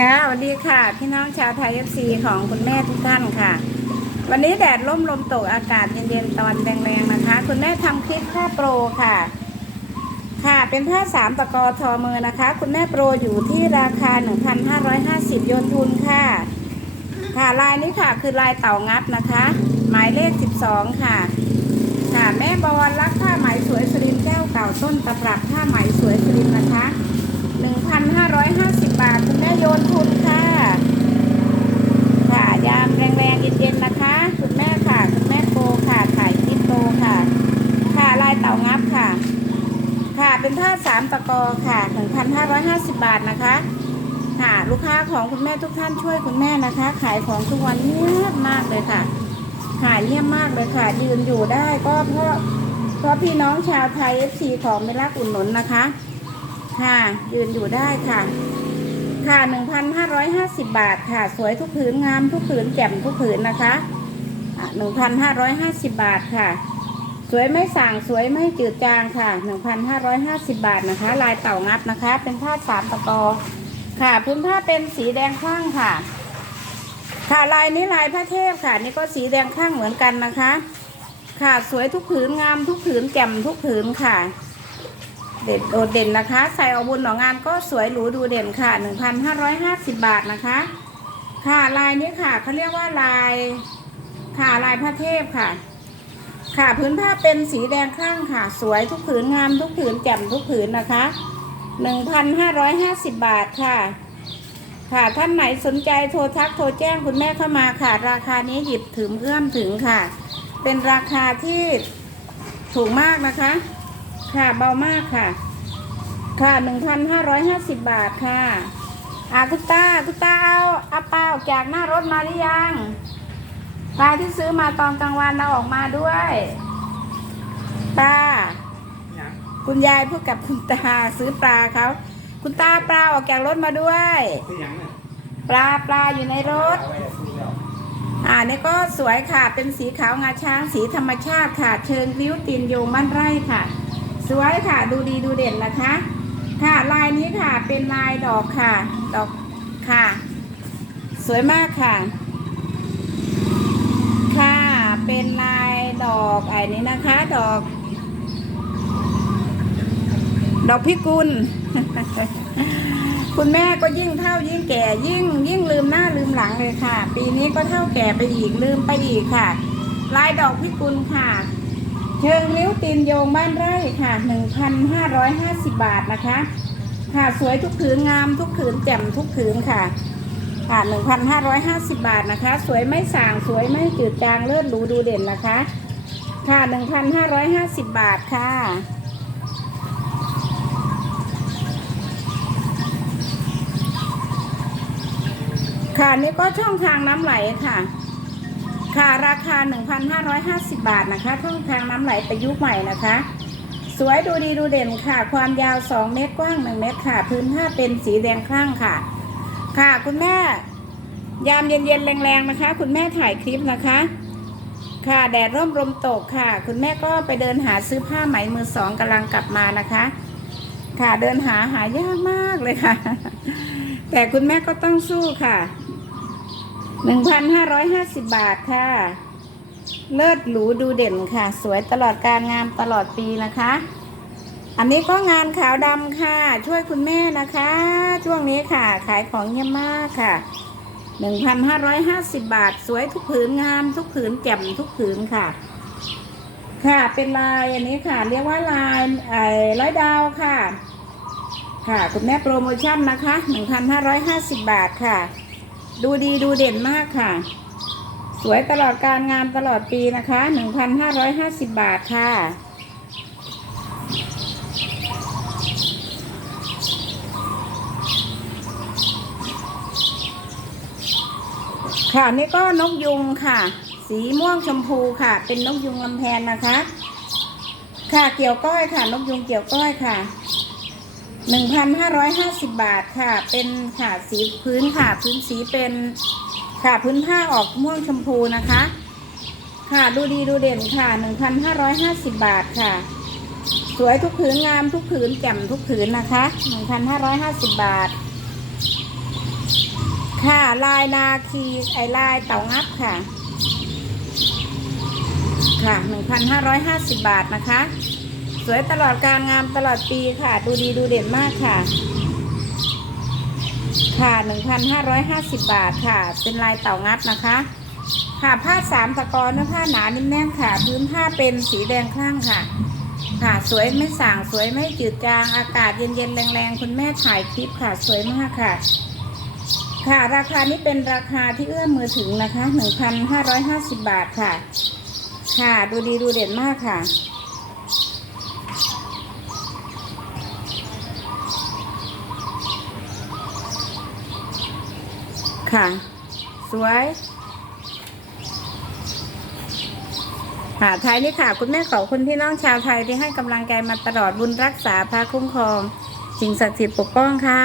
ค่ะสวัสดีค่ะ พี่น้องชาวไทยเอฟซีของคุณแม่ทุกท่านค่ะ วันนี้แดดร่มลมตกอากาศเย็นๆตอนแรงๆนะคะ คุณแม่ทำคลิปผ้าโปรค่ะ ค่ะเป็นผ้าสามตะกอทอมือนะคะ คุณแม่โปรอยู่ที่ราคา 1,550โยนทุนค่ะ ค่ะลายนี้ค่ะคือลายเต่างับนะคะ หมายเลข 12 ค่ะ ค่ะแม่บอลรักผ้าไหมสวยสรินแก้วเก่าต้นตำรับผ้าไหมสวยสรินทร์นะคะ 1,550 บาท คุณแม่โยนทุนค่ะ ค่ะ ยามแรงๆเย็นๆนะคะ คุณแม่ค่ะ คุณแม่โกค่ะถ่ายคลิปโตค่ะ ค่ะลายเต่างับค่ะ ค่ะเป็นผ้าสามตะกอค่ะ 1,550 บาทนะคะ ค่ะ ลูกค้าของคุณแม่ทุกท่านช่วยคุณแม่นะคะ ขายของทุกวันเงียบมากเลยค่ะขายเงียบมากเลยค่ะ ยืนอยู่ได้ก็เพราะเพราะพี่น้องชาวไทยเอฟซีของเมลักอุ่นหนุนนะคะ ค่ะ ยืนอยู่ได้ค่ะ ค่ะหนึ่งพันห้าร้อยห้าสิบบาทค่ะ สวยทุกผืนงามทุกผืนแจ่มทุกผืนนะคะหนึ่งพันห้าร้อยห้าสิบบาทค่ะ สวยไม่สั่งสวยไม่จืดจางค่ะหนึ่งพันห้าร้อยห้าสิบบาทนะคะ ลายเต่างับนะคะ เป็นผ้าสามตะกอค่ะพื้นผ้าเป็นสีแดงข้างค่ะ ค่ะลายนี้ลายพระเทพค่ะ นี่ก็สีแดงข้างเหมือนกันนะคะ ค่ะสวยทุกผืนงามทุกผืนแจ่มทุกผืนค่ะ เด่นโดดเด่นนะคะ ใส่เอาบุญหนองานก็สวยหรูดูเด่นค่ะ 1,550 บาทนะคะ ค่ะลายนี้ค่ะเขาเรียกว่าลายค่ะลายพระเทพค่ะ ค่ะพื้นผ้าเป็นสีแดงข้างค่ะ สวยทุกผืนงามทุกผืนแจ่มทุกผืนนะคะ1,550 บาทค่ะ ค่ะท่านไหนสนใจโทรทักโทรแจ้งคุณแม่เข้ามาค่ะ ราคานี้หยิบถึงเอื้อมถึงค่ะ เป็นราคาที่ถูกมากนะคะ ค่ะเบามากค่ะ ค่ะหนึ่งพันห้าร้อยห้าสิบบาทค่ะอาคุณตาคุณตาเอาเอาปลาออกจากหน้ารถมาหรือยังปลาที่ซื้อมาตอนกลางวันเอาออกมาด้วยตาคุณยายพูดกับคุณตาซื้อปลาเขาคุณตาปลาออกจากรถมาด้วยปลาปลาอยู่ในรถอาไว้เดี๋ยวซื้อแล้วอ่านี่ก็สวยค่ะเป็นสีขาวงาช้างสีธรรมชาติค่ะ เชิงริ้วตีนโยงบ้านไร่ค่ะ สวยค่ะ ดูดีดูเด่นนะคะ ค่ะลายนี้ค่ะเป็นลายดอกค่ะ ดอกค่ะ สวยมากค่ะ ค่ะเป็นลายดอกไอ้นี้นะคะ ดอก ดอกพิกุลคุณแม่ก็ยิ่งเท่ายิ่งแก่ยิ่ง ยิ่งลืมหน้าลืมหลังเลยค่ะ ปีนี้ก็เท่าแก่ไปอีกลืมไปอีกค่ะ ลายดอกพิกุลค่ะ เชิงนิ้วตีนโยงบ้านไร่ค่ะ 1,550 บาทนะคะ ค่ะสวยทุกผืนงามทุกผืนแจ่มทุกผืนค่ะ ค่ะ 1,550 บาทนะคะ สวยไม่สางสวยไม่จืดจางเลิศหรูดูเด่นนะคะ ค่ะ 1,550 บาทค่ะค่ะนี่ก็ช่องทางน้ำไหลค่ะ ค่ะราคา 1,550 บาทนะคะช่องทางน้ำไหลประยุกต์ใหม่นะคะ สวยดูดีดูเด่นค่ะ ความยาว 2 เมตรกว้าง 1 เมตรค่ะ พื้นผ้าเป็นสีแดงคลั่งค่ะ ค่ะคุณแม่ยามเย็นๆแรงๆนะคะ คุณแม่ถ่ายคลิปนะคะ ค่ะแดดร่มลมตกค่ะ คุณแม่ก็ไปเดินหาซื้อผ้าไหมมือสองกำลังกลับมานะคะ ค่ะเดินหาหายากมากเลยค่ะ แต่คุณแม่ก็ต้องสู้ค่ะ 1,550บบาทค่ะ เลิศหรูดูเด่นค่ะ สวยตลอดการงามตลอดปีนะคะ อันนี้ก็งานขาวดำค่ะ ช่วยคุณแม่นะคะ ช่วงนี้ค่ะ ขายของเยี่ยมมากค่ะ1,550บบาท สวยทุกผืนงาม ทุกผืนแจ่มทุกผืนค่ะ ค่ะ เป็นลายอันนี้ค่ะ เรียกว่าลายไอ้ร้อยดาวค่ะ ค่ะ คุณแม่โปรโมชั่นนะคะ1,550บาทค่ะ ดูดีดูเด่นมากค่ะ สวยตลอดการงานตลอดปีนะคะ1,550บาทค่ะ ค่ะนี่ก็นกยุงค่ะ สีม่วงชมพูค่ะ เป็นนกยุงลำแพนนะคะ ค่ะเกี่ยวก้อยค่ะ นกยุงเกี่ยวก้อยค่ะ หนึ่งพันห้าร้อยห้าสิบบาทค่ะ เป็นค่ะสีพื้นค่ะ พื้นสีเป็นค่ะพื้นผ้าออกม่วงชมพูนะคะ ค่ะดูดีดูเด่นค่ะหนึ่งพันห้าร้อยห้าสิบบาทค่ะ สวยทุกผืนงามทุกผืนแจ่มทุกผืนนะคะหนึ่งพันห้าร้อยห้าสิบบาท ค่ะลายนาคีไอลายเต่างับค่ะ ค่ะ 1,550 บาทนะคะ สวยตลอดการงามตลอดปีค่ะ ดูดีดูเด่นมากค่ะ ค่ะ 1,550 บาทค่ะ เป็นลายเต่างับนะคะ ค่ะผ้าสามตะกอนและผ้าหนานิ่มแน่นค่ะ พื้นผ้าเป็นสีแดงคลั่งค่ะ ค่ะสวยไม่ส่างสวยไม่จืดจางอากาศเย็นๆแรงๆ คุณแม่ถ่ายคลิปค่ะ สวยมากค่ะค่ะ ราคานี้เป็นราคาที่เอื้อมมือถึงนะคะ 1,550 บาทค่ะ ค่ะ ดูดีดูเด่นมากค่ะ ค่ะ สวยค่ะท้ายนี้ค่ะ คุณแม่ขอบคุณพี่น้องชาวไทยที่ให้กำลังใจมาตลอดบุญรักษาพระคุ้มครอง สิ่งศักดิ์สิทธิ์ปกป้องค่ะ